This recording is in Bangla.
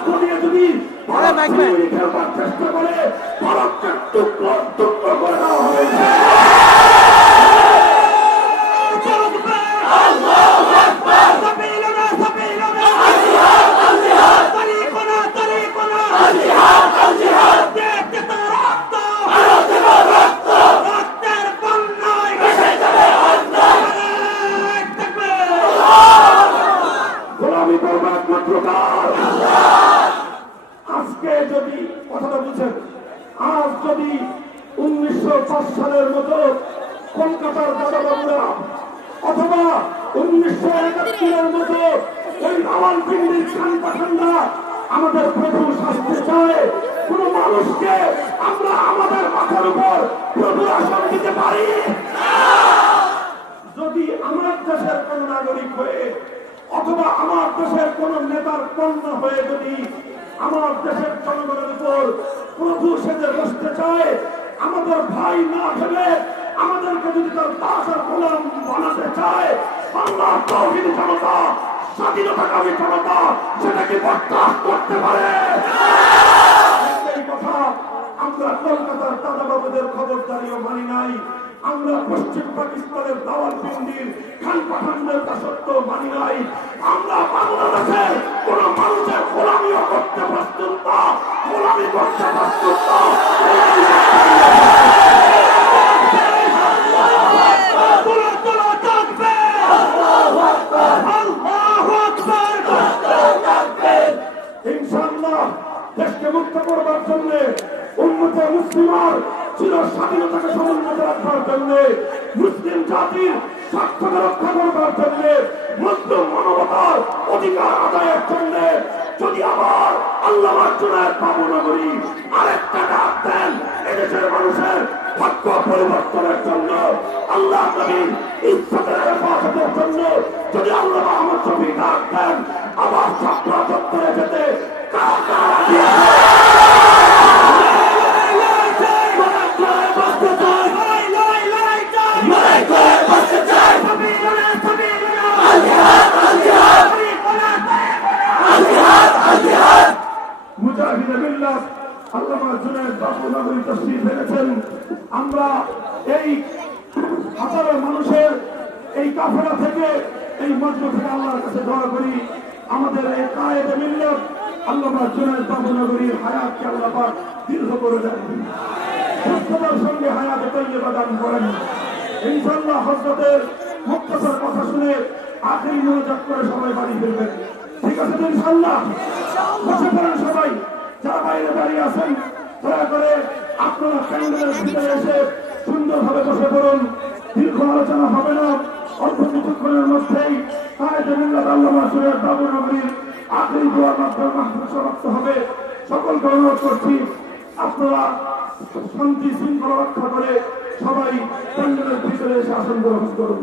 রক্ত দিয়ে যদি খেলবার চেষ্টা করে ভারতকে টুকরো টুকরো করে দেওয়া হবে। গোলামি করবো একমাত্র কার? আজকে যদি কথাটা বুঝেন, আজ যদি 1905 সালের মতো কলকাতার দাদাবাবুরা অথবা 1971-এর মতো ওই রাওয়ালপিন্ডির খান পাঠানরা আমাদের প্রভু শাস্তি চায়, কোন মানুষকে আমরা আমাদের মাথার উপর প্রভুর আসন দিতে পারি? যদি আমার দেশের কোন নাগরিক হয়ে অথবা আমার দেশের কোন নেতার কন্যা হয়ে যদি আমার দেশের জনগণের উপর প্রভু সেজে বসতে চায়, আমাদের ভাই না ভেবে আমাদেরকে যদি তার দাস আর গোলাম বানাতে চায়, বাংলার তৌহিদি জনতা, স্বাধীনতাকামী জনতা সেটাকে বরদাস্ত করতে পারে? এই কথা আমরা কলকাতার দাদাবাবুদের খবরদারিও মানি নাই, আমরা পশ্চিম পাকিস্তানের রাওয়ালপিন্ডির খান পাঠানদের দাসত্ব মানি নাই, আমরা বাংলাদেশের কোন মানুষের গোলামিও করতে প্রস্তুত না, গোলামি করতে প্রস্তুত না। ইনশাআল্লাহ দেশকে মুক্ত করবার জন্য, উম্মত মুসলিমার চির স্বাধীনতাকে সমুন্নত রাখবার জন্য, মুসলিম জাতির স্বার্থকে রক্ষা করবার জন্য, মুসলিম মানবতার অধিকার আদায়ের জন্য যদি আবার আল্লাহ জুনায়েদ বাবুনগরী আরেকটা ডাক দেন এদেশের মানুষের ভাগ্য পরিবর্তনের জন্য, আল্লাহ নবীর ইজ্জতের হেফাজতের জন্য যদি আল্লাহ আহমদ শফি ডাক দেন আবার ছাত্র দপ্তরে যেতে আমরা এই হাজারো মানুষের এই কাফেলা থেকে, এই মজমা থেকে আল্লাহর কাছে দোয়া করি আমাদের এই কায়েদে মিল্লাত আল্লামা জুনায়েদ বাবুনগরীর হায়াতকে আল্লাহ পাক দীর্ঘ করে দেন, সুস্থতার সঙ্গে হায়াতে তৈয়বা দান করেন। ইনশাআল্লাহ হযরতের মুক্তসর কথা শুনে আখিরি মুনাজাত করে সবাই বাড়ি ফিরবেন, ঠিক আছে তো? ইনশাআল্লাহ বসে পড়েন সবাই, যারা বাইরে দাঁড়িয়ে আছেন দয়া করে আপনারা প্যান্ডেলের ভিতরে এসে সুন্দরভাবে বসে পড়ুন, দীর্ঘ আলোচনা হবে না, অল্প কিছুক্ষণের মধ্যেই কায়েদে মিল্লাত আল্লামা জুনায়েদ বাবুনগরীর আখিরি দোয়ার মাধ্যমে মাহফিল সমাপ্ত হবে। সকলকে অনুরোধ করছি আপনারা শান্তি শৃঙ্খলা রক্ষা করে সবাই প্যান্ডেলের ভিতরে এসে আসন গ্রহণ করুন।